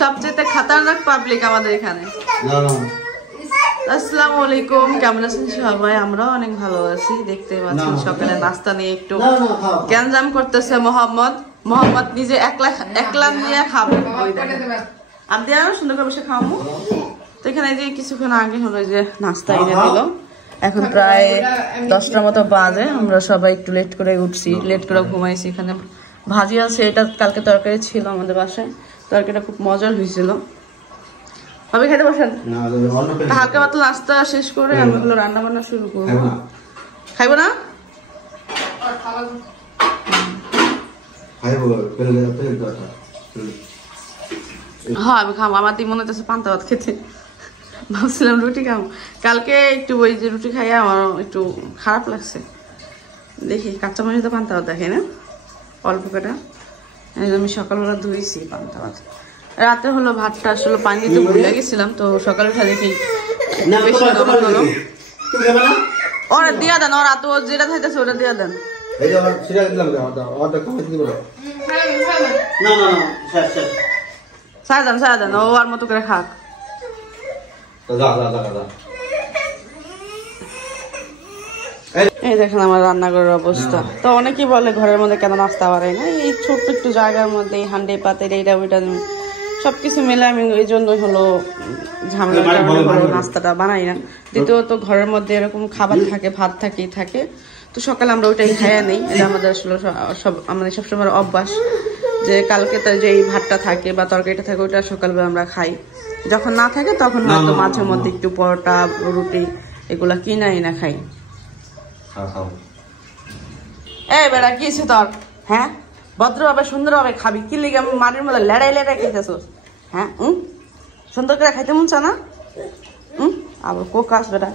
সবচেয়ে খতরনাক পাবলিক আমাদের এখানে। আসসালামু আলাইকুম, কেমন আছেন সবাই? আমরাও অনেক ভালো আছি। দেখতে পাচ্ছেন সকালে নাস্তা নিয়ে একটু গ্যাঞ্জাম করতেছে মোহাম্মদ নিজে একলা নিয়ে খাবে। আপনি আরো সুন্দর করে বসে খাওয়াবো। তো এখানে যে কিছুক্ষণ আগে হলো যে নাস্তা এনে দিল। এখন প্রায় 10টার মতো বাজে। আমরা সবাই একটু লেট করে উঠছি, লেট করে ঘুমাইছি। এখানে ভাজি আছে, এটা কালকে তরকারি ছিল আমাদের বাসায়। তরকারিটা খুব মজার হয়েছিল। ভাবি খেতে বসেন। হালকা পাতলা নাস্তা শেষ করে আমি হলো রান্না বান্না শুরু করবো। খাইবো না? হ্যাঁ আমি খাবো। আমার মনে হচ্ছে পান্তা ভাত খেতে, ভাবছিলাম রুটি খাবো। কালকে একটু ওই যে রুটি খাইয়া আমার একটু খারাপ লাগছে। দেখি কাঁচা মাছ তো পান্তা ভাত দেখে না অল্প কটা। আমি সকালবেলা ধুইছি পান্তা ভাত। রাতে হলো ভাতটা আসলে পানি দিতে ভুলে গেছিলাম, তো সকালে উঠে দেখি হলো। ওরা দিয়া দেন, ওরা তো যেটা খাইতেছে ওটা দিয়া দেন। সারা দেন ও আর মতো করে খাক। এই দেখেন আমার রান্নাঘরের অবস্থা। তো অনেকেই বলে ঘরের মধ্যে কেন নাস্তা বাড়াই না, এই ছোট্ট একটু জায়গার মধ্যে হান্ডি পাতের এইটা ওইটা সবকিছু মিলে আমি এই জন্য হলো ঝামেলা নাস্তাটা বানাই না। দ্বিতীয়ত ঘরের মধ্যে এরকম খাবার থাকে, ভাত থাকে, তো সকালে আমরা ওইটাই খাইয়া নেই। এটা আমাদের আসলে আমাদের সবসময় অভ্যাস যে কালকে তো যে ভাতটা থাকে বা তরকারিটা থাকে ওইটা সকালবেলা আমরা খাই। যখন না থাকে তখন হয়তো মাঝে মধ্যে একটু পরোটা রুটি এগুলা কিনা খাই। এই বেড়া কিছু তোর হ্যাঁ ভদ্রভাবে সুন্দরভাবে খাবি, কি লিগে মাটির মধ্যে লেড়াই খাইতেছ? হ্যাঁ সুন্দর করে খাইতে মন চা না? আবার কোকাস বেটা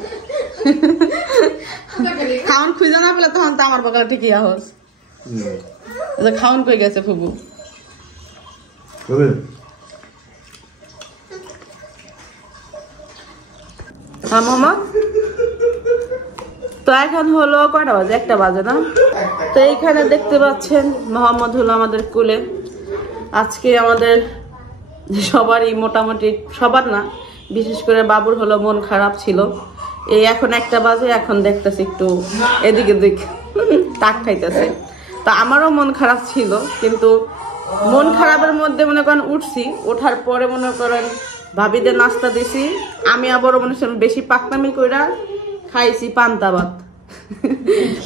খাওয়ান খুঁজে না পেলে তখন তো আমার বকালে ঠিকই আহস। খাওয়ান কই গেছে ফুবু? হ্যাঁ মামা। তো এখন হলো কয়টা বাজে? 1টা বাজে না? তো এইখানে দেখতে পাচ্ছেন মোহাম্মদ হলো আমাদের কুলে। আজকে আমাদের সবারই মোটামুটি, সবার না বিশেষ করে বাবুর হলো মন খারাপ ছিল। এই এখন 1টা বাজে, এখন দেখতেছি একটু এদিক ওদিক টাক খাইতেছে। তো আমারও মন খারাপ ছিল, কিন্তু মন খারাপের মধ্যে মনে করেন উঠছি, ওঠার পরে মনে করেন ভাবিদের নাস্তা দিছি। আমি আবারও মনে করেন বেশি পাকনামি কইরা খাইছি পান্তা ভাত।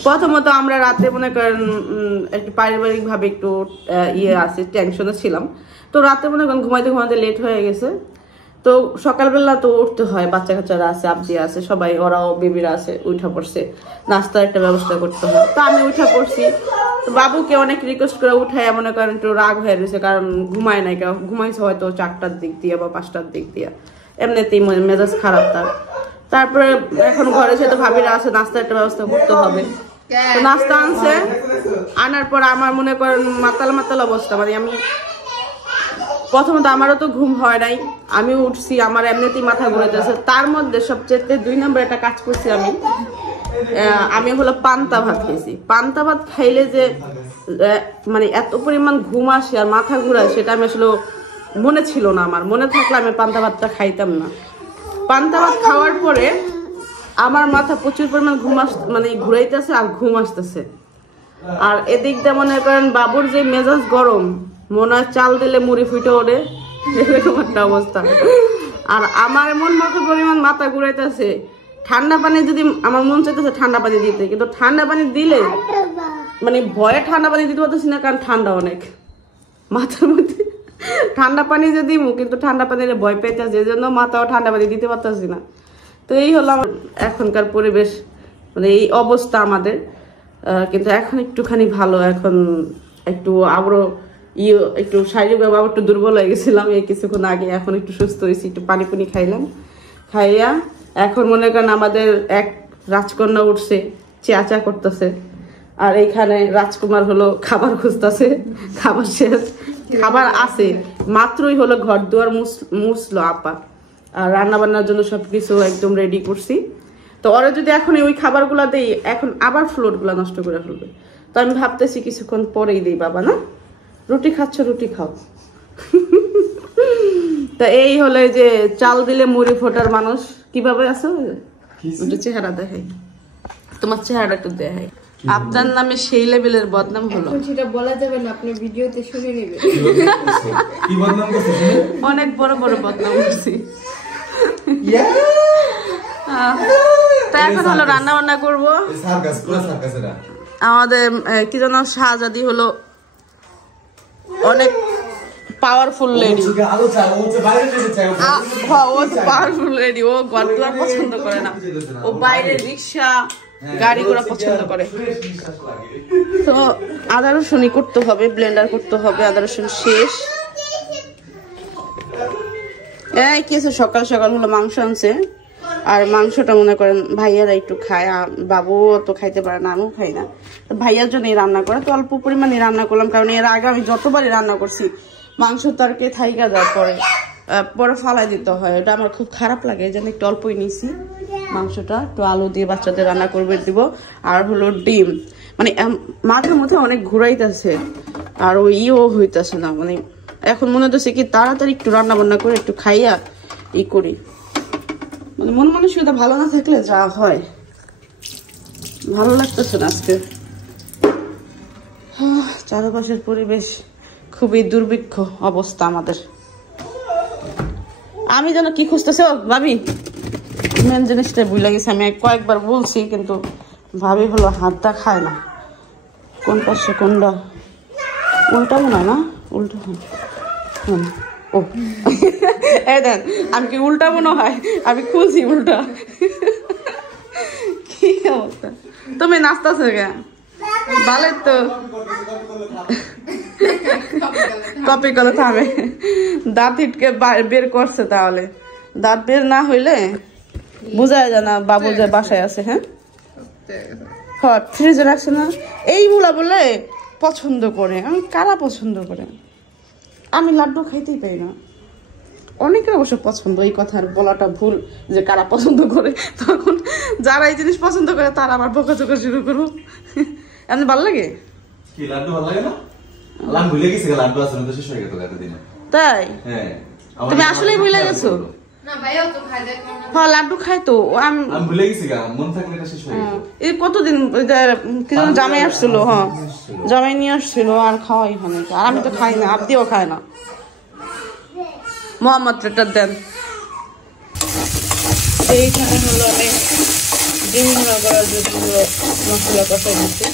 প্রথমত আমরা রাতে মনে করেন একটু পারিবারিক ভাবে একটু আছে, টেনশনে ছিলাম। তো রাতে মনে করেন ঘুমাইতে লেট হয়ে গেছে। তো সকালবেলা তো উঠতে হয়, বাচ্চা কাচ্চারা আছে, আবজি আছে, সবাই ওরাও বেবিরা আছে, উঠা পড়ছে, নাস্তার একটা ব্যবস্থা করতে হয়। তো আমি উঠা পড়ছি। তো বাবুকে অনেক রিকোয়েস্ট করে উঠায় মনে করেন একটু রাগ হয়ে রয়েছে, কারণ ঘুমায় নাই, ঘুমাইছে হয়তো 4টার দিক দিয়ে বা 5টার দিক দিয়ে, এমনিতেই মেজাজ খারাপ তার। তারপরে এখন ঘরে সেটা ভাবিরা আছে, নাস্তার একটা ব্যবস্থা করতে হবে। তো নাস্তা আনছে, আনার পর আমার মনে করেন মাতাল অবস্থা। মানে আমি প্রথমত আমারও তো ঘুম হয় নাই, আমি উঠছি, আমার এমনিতেই মাথা ঘুরাইতেছে। তার মধ্যে সবচেয়ে 2 নম্বর একটা কাজ করছি আমি হলো পান্তা ভাত খেয়েছি। পান্তা ভাত খাইলে যে মানে এত পরিমাণ ঘুম আসে আর মাথা ঘুরায়, সেটা আমি আসলে মনে ছিল না। আমার মনে থাকলে আমি পান্তা ভাতটা খাইতাম না। পান্তা ভাত খাওয়ার পরে আমার মাথা প্রচুর পরিমাণ ঘুরাইতেছে আর ঘুম আসতেছে। আর এদিক দিয়ে মনে করেন বাবুর যে মেজাজ গরম, মনে হয় চাল দিলে মুড়ি ফুটে ওঠে, এরকম একটা অবস্থা। আর আমার এমন মতো পরিমাণ মাথা ঘুরাইতেছে, ঠান্ডা পানি যদি আমার মন চাইতেছে ঠান্ডা পানি দিতে, কিন্তু ঠান্ডা পানি দিলে মানে ভয়ে ঠান্ডা পানি দিতে পারতেছি না, কারণ ঠান্ডা অনেক মাথার মধ্যে। ঠান্ডা পানি যদি কিন্তু ঠান্ডা পানির ভয় পেতেছে, এই জন্য মাথাও ঠান্ডা পানি দিতে পারতেছি না। তো এই হলো আমার এখনকার পরিবেশ, মানে এই অবস্থা আমাদের। কিন্তু এখন একটুখানি ভালো, এখন একটু আবারও একটু শারীরিকভাবে একটু দুর্বল হয়ে গেছিলাম এই কিছুক্ষণ আগে। এখন একটু সুস্থ হয়েছি, একটু পানি খাইলাম। খাইয়া এখন মনে করেন আমাদের এক রাজকন্যা উঠছে, চেঁচা করতেছে। আর এইখানে রাজকুমার হলো খাবার খুঁজতেছে, খাবার শেষ, খাবার আছে মাত্রই হলো ঘর দুয়ার মুছলো আপা। আর রান্না বান্নার জন্য সবকিছু একদম রেডি করছি। তো ওরা যদি এখন ওই খাবারগুলা দেই, এখন আবার ফ্লোরগুলা নষ্ট করে ফেলবে। তো আমি ভাবতেছি কিছুক্ষণ পরেই দিই। বাবা না রুটি খাচ্ছ, রুটি খাও। তো এই হলে যে চাল দিলে মুড়ি ফোটার মানুষ কিভাবে আছো ওটা চেহারা দেখাই তোমার চেহারা একটু দেখাই আপনার নামে সেই লেভেলের বদনাম হলো সেটা বলা যাবে না আপনি ভিডিওতে শুনে নেবেন কি বদনাম করছিস অনেক বড় বড় বদনাম করছি তা এখন হলো রান্না বান্না করবো আমাদের কি যেন শাহজাদি হলো অনেক পাওয়ারফুল লেডি পাওয়ারফুল লেডি ও ঘর দুয়ার পছন্দ করে না ও বাইরে রিক্সা গাড়ি ঘোড়া পছন্দ করে তো আদা রসুনই করতে হবে ব্লেন্ডার করতে হবে আদা রসুন শেষ এই কিছু সকাল সকাল হলো মাংস আনছে আর মাংসটা মনে করেন ভাইয়ারা একটু খায় বাবু তো খাইতে পারে না আমিও খাই না তো ভাইয়ার জন্যই রান্না করে তো অল্প পরিমাণে রান্না করলাম কারণ এর আগে আমি যতবারই রান্না করছি মাংস তরকারি থাইকা দেওয়ার পরে ফালাই দিতে হয় এটা আমার খুব খারাপ লাগে এই জন্য একটু অল্পই নিয়েছি মাংসটা একটু আলু দিয়ে বাচ্চাদের রান্না করবে দিব আর হলো ডিম মানে মাথার মধ্যে অনেক ঘুরাইতেছে আর ওইও হইতেছে না মানে এখন মনে হচ্ছে কি তাড়াতাড়ি একটু রান্না বান্না করে একটু খাইয়া করি মানে মন মানসিকতা ভালো না থাকলে যা হয় ভালো লাগতেছে না আজকে চারপাশের পরিবেশ খুবই দুর্ভিক্ষ অবস্থা আমাদের আমি যেন কি খুঁজতেছে ভাবি মেন জিনিসটা ভুলে গেছি আমি কয়েকবার বলছি কিন্তু ভাবি হলো হাতটা খায় না কোন পাশে কোনটা উল্টা মনে হয় না উল্টা হয় ও এই দেন আমি কি উল্টা মনে হয় আমি খুলছি উল্টা কি অবস্থা তুমি নাচতেছো কে ভালো তো কপি করে থামে দাঁত হিটকে বের করছে তাহলে দাঁত বের না হইলে বোঝায় যায় না বাবু যে বাসায় আছে হ্যাঁ ফ্রিজে রাখছে না এইগুলা বলে পছন্দ করে আমি কারা পছন্দ করে আমি লাড্ডু খাইতেই পাই না অনেকের অবশ্য পছন্দ এই কথার বলাটা ভুল যে কারা পছন্দ করে তখন যারা এই জিনিস পছন্দ করে তারা আবার বকাঝকা শুরু করবো এমনি ভালো লাগে কি লাড্ডু ভালো লাগে না আমি ভুলে গেছি লাড্ডু আছে না তো শেষ হয়ে গেল এতদিন তাই হ্যাঁ তুমি আসলেই ভুলে গেছো না ভাইও তো খায় দেখো হ্যাঁ লাড্ডু খাই তো আমি ভুলে গেছি মন থাকলে এটা শেষ হয়ে গেল এই কতদিন কি যেন জামাই আসছিল হ্যাঁ জামাই নিয়ে আসছিল আর খাওয়াই হয়নি আর আমি তো খাই না আপনিও খায় না মোহাম্মদ রেটার দেন এইখানে হলো আমি ডিম ভুনা করার জন্য মশলা কষাই দিচ্ছি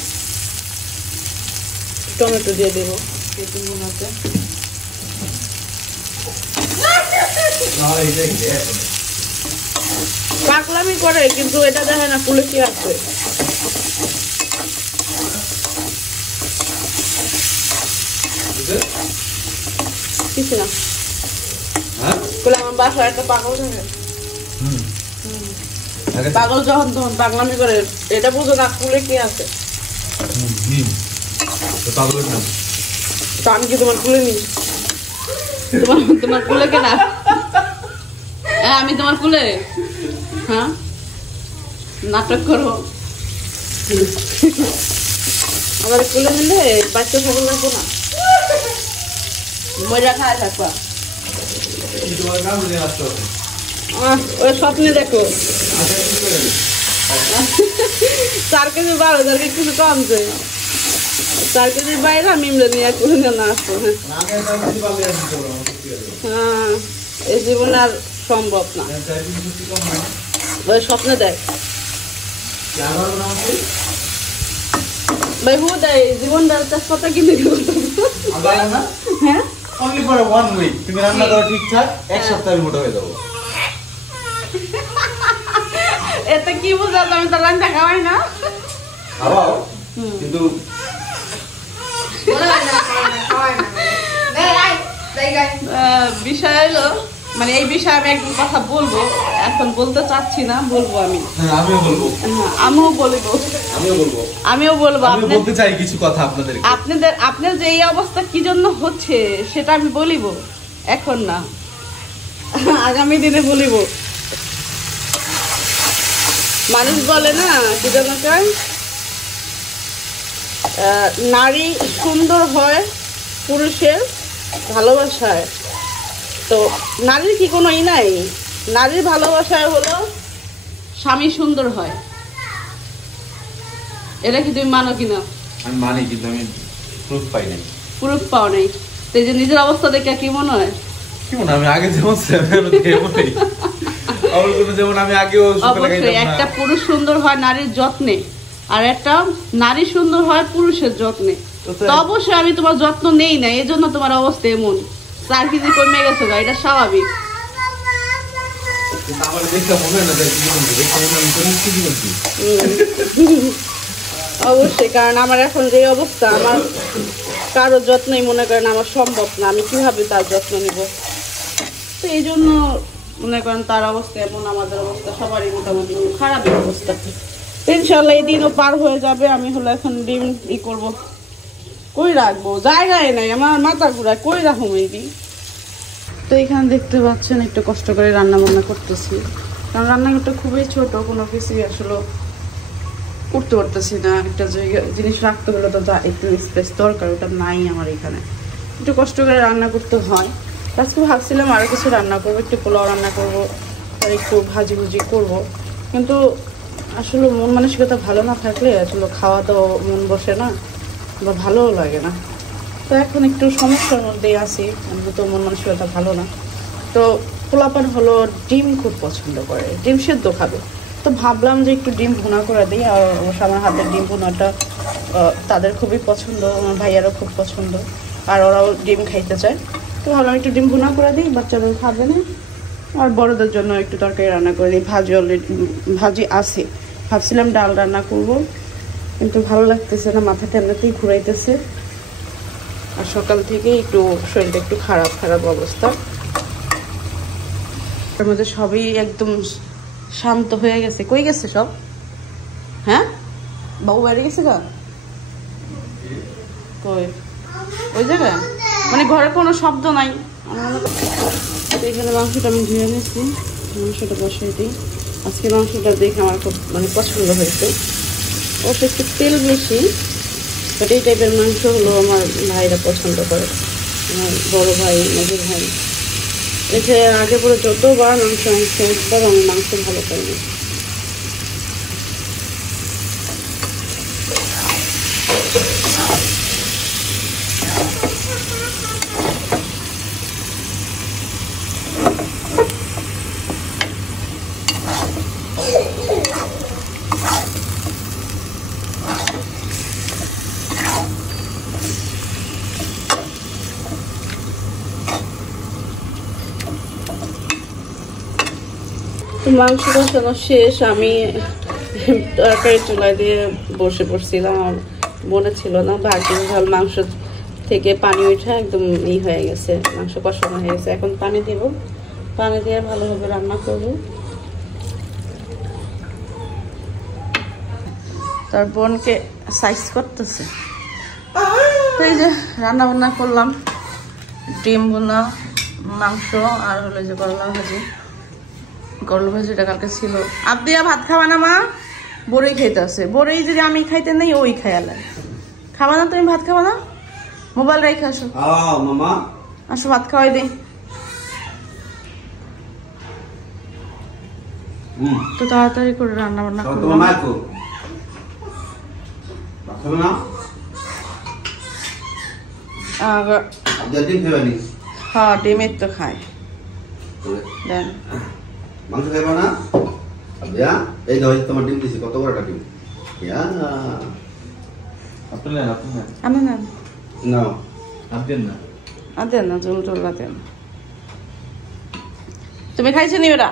টমেটো দিয়ে দেবো ডিম ভুনাতে পাকলামি করে কিন্তু এটা দেখে না ফুলে কি আছে কিছু না বলে আমার বাসায় একটা পাগল থাকে পাগল যখন তখন পাগলামি করে এটা বুঝো না ফুলে কি আছে তো আমি কি তোমার খুলে নি তোমার কুলে কেনা আমি তোমার কুলে হ্যাঁ নাটক করো আমার কুলে নিলে বাচ্চা সকল লাগবো না মজা খায় থাকবা ওই স্বপ্নে দেখো 4 কেজি 12,000 কিছু কমছে 4 কেজির বাইরে আমি নিয়ে কুলে না আসবো হ্যাঁ এই জীবন আর সম্ভব না ওই স্বপ্নে দেখ ভাই হু দেয় জীবনটা তেজপাতা কিনে দিব হ্যাঁ only for 1 week তুমি রান্না করো ঠিকঠাক এক সপ্তাহে মোটা হয়ে যাবো এটা কি বুঝাছ আমি তো রান্না খাওয়াই না খাওয়াও কিন্তু বিষয় হলো মানে এই বিষয়ে আমি একদম কথা বলবো এখন বলতে চাচ্ছি না বলবো আমি আমিও বলবো আমি বলতে চাই কিছু কথা আপনার যে এই অবস্থা কি জন্য হচ্ছে সেটা আমি বলিব এখন না আগামী দিনে বলিব মানুষ বলে না কি যেন কয় নারী সুন্দর হয় পুরুষের ভালোবাসায় তো নারীর কি কোনো ই নাই? নারীর ভালোবাসায় হলো স্বামী সুন্দর হয়, এটা কি তুমি মানো কিনা? আমি মানি, কিন্তু আমি প্রুফ পাই নাই। প্রুফ পাও নাই, তো এই যে নিজের অবস্থা দেখে কি মনে হয়? কি মনে হয় আমি আগে যেমন ছিলাম তেমনই। আমার কোনো যেমন আমি আগেও সকালে অবশ্যই খাইতাম একটা না। পুরুষ সুন্দর হয় নারীর যত্নে, আর একটা নারী সুন্দর হয় পুরুষের যত্নে। তো অবশ্যই আমি তোমার যত্ন নেই না, এই জন্য তোমার অবস্থা এমন। 4 কেজি কমে গেছো গা, এটা স্বাভাবিক। কিন্তু আমার দেখতে মনে হয় না যে কি বলছি, দেখতে মনে হয় আমি কোনো কিছু বলছি। অবশ্যই, কারণ আমার এখন যে অবস্থা, আমার কারো যত্নই মনে করেন আমার সম্ভব না, আমি কিভাবে তার যত্ন নিব? তো এই জন্য মনে করেন তার অবস্থা এমন, আমাদের অবস্থা সবারই মোটামুটি খারাপ অবস্থা। ইনশাল্লাহ এই দিনও পার হয়ে যাবে। আমি হলো এখন ডিম করবো, কই রাখবো, জায়গায় নাই আমার, মাথা ঘুরায়, কই রাখবো এই দিন। তো এখানে দেখতে পাচ্ছেন একটু কষ্ট করে রান্না বান্না করতেছি, কারণ রান্নাঘরটা খুবই ছোট, কোনো কিছুই আসলে করতে পারতেছি না। একটা জায়গা জিনিস রাখতে হলে তো একটু স্পেস দরকার, ওটা নাই আমার এখানে। একটু কষ্ট করে রান্না করতে হয়। আজকে ভাবছিলাম আরও কিছু রান্না করবো, একটু পোলাও রান্না করবো, আর একটু ভাজি ভুজি করবো, কিন্তু আসলে মন মানসিকতা ভালো না থাকলে আসলে খাওয়া দাওয়া মন বসে না বা ভালোও লাগে না। তো এখন একটু সমস্যার মধ্যেই আছি, আমি তো মন মানসিকতা ভালো না। তো পোলাপান হলো ডিম খুব পছন্দ করে, ডিম সেদ্ধ খাবে। তো ভাবলাম যে একটু ডিম ভুনা করে দিই, আর অবশ্য আমার হাতের ডিম ভুনাটা তাদের খুবই পছন্দ, আমার ভাইয়ারও খুব পছন্দ, আর ওরাও ডিম খাইতে চায়। তো ভাবলাম একটু ডিম ভুনা করে দিই, বাচ্চারাও খাবে না, আর বড়দের জন্য একটু তরকারি রান্না করে দিই। ভাজি অলরেডি ভাজি আছে, ভাবছিলাম ডাল রান্না করব, কিন্তু ভালো লাগতেছে না, মাথাটা এমনিতেই ঘুরাইতেছে, আর সকাল থেকেই একটু শরীরটা একটু খারাপ খারাপ অবস্থা। তার মধ্যে সবই একদম শান্ত হয়ে গেছে। কই গেছে সব? হ্যাঁ, বাবু বাইরে গেছে গা? কই? ওই জায়গায়, মানে ঘরে কোনো শব্দ নাই। এখানে মাংসটা আমি ধুয়ে নিয়েছি, মাংসটা বসাই দিই। আজকে মাংসটা দেখে আমার খুব মানে পছন্দ হয়েছে, অবশ্য একটু তেল বেশি, বাট এই টাইপের মাংস হলো আমার ভাইরা পছন্দ করে, আমার বড় ভাই, মেজর ভাই। এতে আগে পরে যতবার মাংস আনছে, একবার আমি মাংস ভালো পাই না। মাংস কষানো শেষ, আমি তরকারি চুলায় দিয়ে বসে পড়ছিলাম, আমার মনে ছিল না, ভাগ্য ভালো মাংস থেকে পানি উঠে একদম হয়ে গেছে, মাংস কষানো হয়ে গেছে। এখন পানি দেব, পানি দিয়ে ভালোভাবে রান্না করব। তার বোনকে সাইজ করতেছে। তো এই যে রান্না বান্না করলাম, ডিম ভুনা, মাংস, আর হলো যে করলা ভাজি। করলা ভাজিটা কালকে ছিল। আবদিয়া ভাত খাওয়া না মা? বড়ই খাইতে আছে, বড়ই যদি আমি খাইতে নেই ওই খাইয়ালে খাওয়া না। তুমি ভাত খাওয়া না? মোবাইল রেখে আসো, মামা আসো ভাত খাওয়াই দিই। তো তাড়াতাড়ি করে রান্না বান্না করলাম। হ্যাঁ, ডিমের তো খায়। দেন মাংস খাইবা না? এই দাও, তোমার ডিম দিছি, কত বড়টা ডিম। আপনি নেন, আপনি নেন। আমি না না আপনি না, দেন না, জল টল দেন। তুমি খাইছো নি ওরা?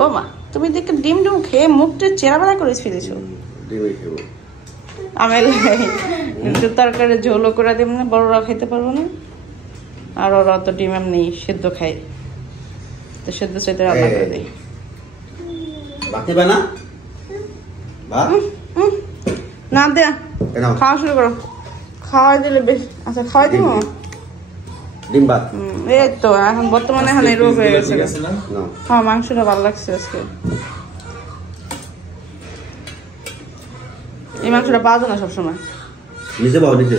ও মা, তুমি দেখে ডিম ডিম খেয়ে মুখটা চেরাবেলা করে ফেলেছো। ডিমই খাবো আমি একটু তরকারি ঝোলও করে দিব না, বড়রা খাইতে পারবো না, আর ওরা তো ডিম এমনি সেদ্ধ খায়, তো সেদ্ধ চাইতে রান্না করে দিই। বাকি বা না ভাত না দেয়া, খাওয়া শুরু করো। খাওয়াই দিলে বেশ, আচ্ছা খাওয়াই দিব। ডিম ভাত এই তো এখন বর্তমানে এখন এই রোগ হয়ে গেছে। না হ্যাঁ, মাংসটা ভালো লাগছে আজকে। এই মাংসটা পাওয়া যায় না সবসময়। নিচে পাও, নিচে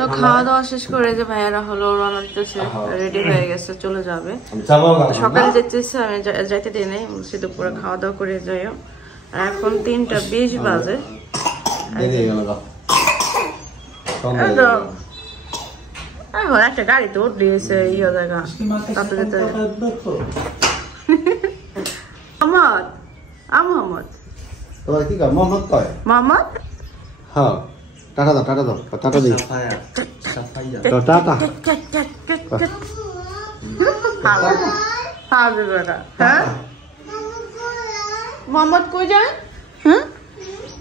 তো খাওয়া দাওয়া শেষ করে যে ভাইয়ারা হলো রওনা দিতেছে, রেডি হয়ে গেছে, চলে যাবে। সকালে যেতেছে, আমি যাইতে দিই নাই, বলছি দুপুরে খাওয়া দাওয়া করে যাইও। আর এখন 3:20 বাজে। এখন একটা গাড়িতে উঠলিয়েছে ইয়ে জায়গা তাতে যেতে। মোহাম্মদ মোহাম্মদ তোমার কি কয় মোহাম্মদ কয় মোহাম্মদ? হ্যাঁ, টাটা দাও টাটা দিই তো টাটা। হ্যাঁ মোহাম্মদ কই যায়? হ্যাঁ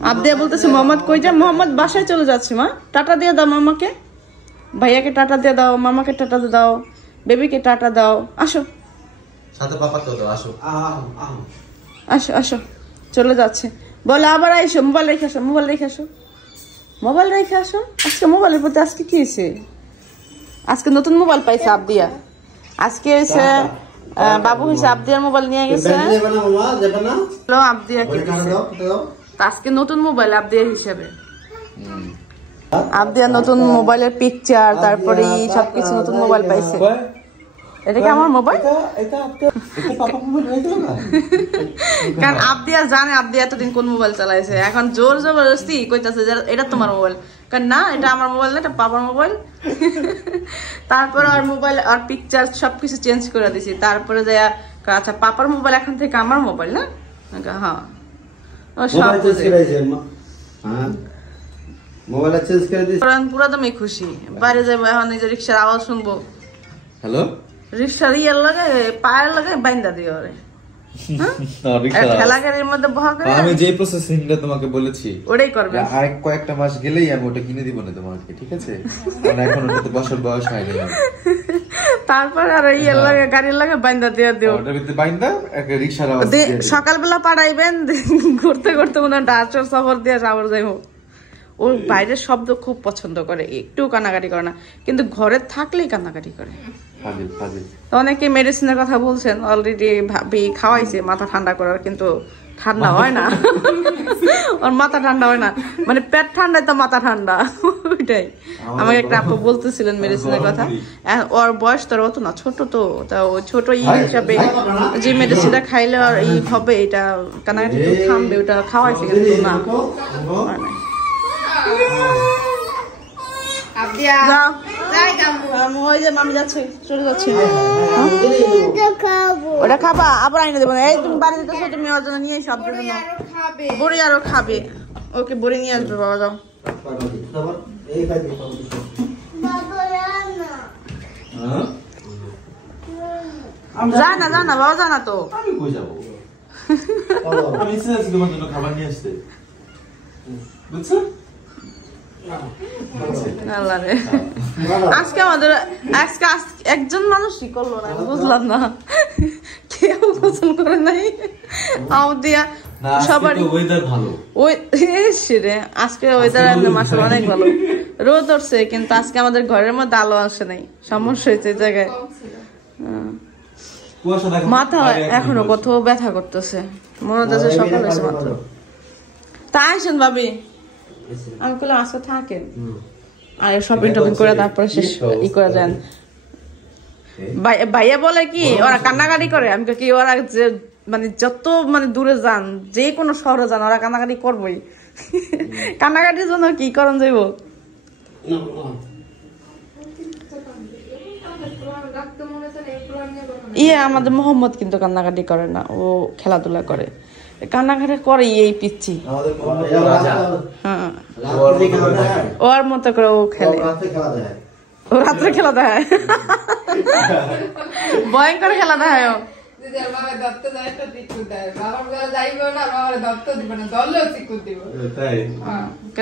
আবদিয়া বলতেছে মোহাম্মদ কই যায়? মোহাম্মদ বাসায় চলে যাচ্ছে। মা টাটা দিয়ে দাও মামাকে, ভাইয়াকে টাটা দিয়ে দাও, মামাকে টাটা দাও, বেবিকে টাটা দাও। আসো সাথে পাপাকে দাও, আসো আসো আসো, চলে যাচ্ছে। বলে আবার আইসো, মোবাইল রেখে আসো, মোবাইল রেখে আসো, মোবাইল রেখে আসো। আজকে মোবাইলের প্রতি আজকে কি হয়েছে? আজকে নতুন মোবাইল পাইছে আবদিয়া। আজকে হয়েছে বাবু হয়েছে আবদিয়ার মোবাইল নিয়ে গেছে, আবদিয়া আজকে নতুন মোবাইল আবদিয়ার হিসেবে। আবদিয়ার নতুন মোবাইলের পিকচার, তারপরে সবকিছু নতুন মোবাইল পাইছে। এটা কি আমার মোবাইল? কারণ আবদিয়া জানে আবদিয়া এতদিন কোন মোবাইল চালাইছে, এখন জোর জবরদস্তি কইতাছে যে এটা তোমার মোবাইল। কারণ না, এটা আমার মোবাইল না, এটা পাপার মোবাইল। তারপরে আর মোবাইল আর পিকচার সবকিছু চেঞ্জ করে দিছি। তারপরে যে আচ্ছা পাপার মোবাইল এখন থেকে আমার মোবাইল না? হ্যাঁ পুরো দমই খুশি। বাইরে যাবো এখন, এই যে রিক্সার আওয়াজ শুনবো। হ্যালো, রিক্সার ইয়ের লাগে পায়ের লাগে বাইন্দা দিও রে। ঠেলা গাড়ির মধ্যে বহা করে আমি যে প্রসেসিংটা তোমাকে বলেছি ওটাই করবে। আর কয়েকটা মাস গেলেই আমি ওটা কিনে দিব না তোমাকে, ঠিক আছে? কারণ এখন ওটাতে বছর বয়স হয়নি। তারপর আর ইয়ের লাগে গাড়ির লাগে বাইন্দা দিয়ে দিও। ওটার ভিতরে বাইন্দা একটা রিকশার আওয়াজ সকালবেলা পাঠাইবেন, ঘুরতে ঘুরতে মনে হয় ডাচর সফর দিয়ে সাবর যাইব। ও বাইরের শব্দ খুব পছন্দ করে, একটু কান্নাকাটি করে না, কিন্তু ঘরে থাকলেই কান্নাকাটি করে। অনেকে মেডিসিনের কথা বলছেন, অলরেডি ভাবি খাওয়াইছে মাথা ঠান্ডা করার, কিন্তু ঠান্ডা হয় না। ওর মাথা ঠান্ডা হয় না, মানে পেট ঠান্ডায় তো মাথা ঠান্ডা। ওইটাই আমাকে একটা আপু বলতেছিলেন মেডিসিনের কথা। ওর বয়স তো অত না, ছোট তো, তা ছোট হিসাবে যে মেডিসিনটা খাইলে আর ই হবে, এটা কান্নাকাটি থামবে, ওটা খাওয়াইছে, কিন্তু না হয় না। মামি যাচ্ছে, চলে যাচ্ছে। ওটা খাবা, আবার আইনে দেবো। এই তুমি বাড়ি যেতেছো, তুমি ওর জন্য নিয়ে এসো। বড়ি আরো খাবে, ওকে বড়ি নিয়ে আসবে। বাবা যাও, যা না বাবা, যা না তো। আমি তোমার জন্য খাবার নিয়ে আসতে, বুঝছো? আজকে আমাদের একজন মানুষই করলো না, বুঝলাম না, কেউ গোসল করে নাই। সবারই আজকে ওয়েদার মাসাল অনেক ভালো, রোদ উঠছে, কিন্তু আজকে আমাদের ঘরের মধ্যে আলো আসে নাই, সমস্যা হয়েছে জায়গায়। মাথা এখনো কোথাও ব্যথা করতেছে, মনে হচ্ছে সকাল হয়েছে মাথা। তা আসেন ভাবি, আমি বললাম আজকে থাকেন, আর শপিং টপিং করে তারপরে শেষ ই করে দেন। ভাইয়া বলে কি ওরা কান্নাকাটি করে, আমি কি ওরা যে মানে যত মানে দূরে যান, যে কোনো শহরে যান, ওরা কান্নাকাটি করবোই। কান্নাকাটির জন্য কি করণ যাইব? আমাদের মোহাম্মদ কিন্তু কান্নাকাটি করে না, ও খেলাধুলা করে। কান্নাকাটি করে এই পিচ্ছি, ওর মতো করে ও খেলে, ও রাত্রে খেলা দেয়, ভয়ঙ্কর খেলা দেয়।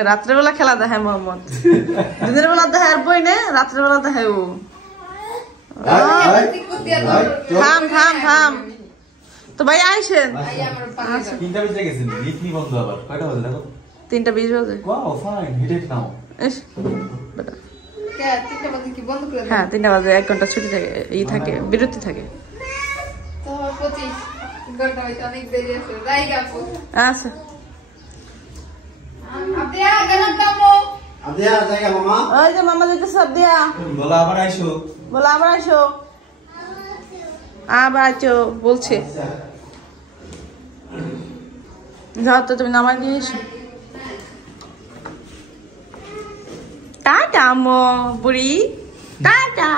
রাত্রেবেলা খেলা দেখায় মোহাম্মদ, দিনের বেলা দেখায় আর বই নে, রাত্রেবেলা দেখায় ও। থাম থাম থাম, তো ভাই আইসেন। 3:20 বাজে। হ্যাঁ 3টা বাজে, 1 ঘন্টা ছুটি থাকে, ই থাকে, বিরতি থাকে। আচ্ছা আদিয়া জায়গা মামা ওই যে মামা দিতে সব দিয়া বলো আবার আইসো বলো আবার আসো আবার আছো বলছে যাও তো তুমি নামাজ দিয়ে এসো টাটা মো বুড়ি টাটা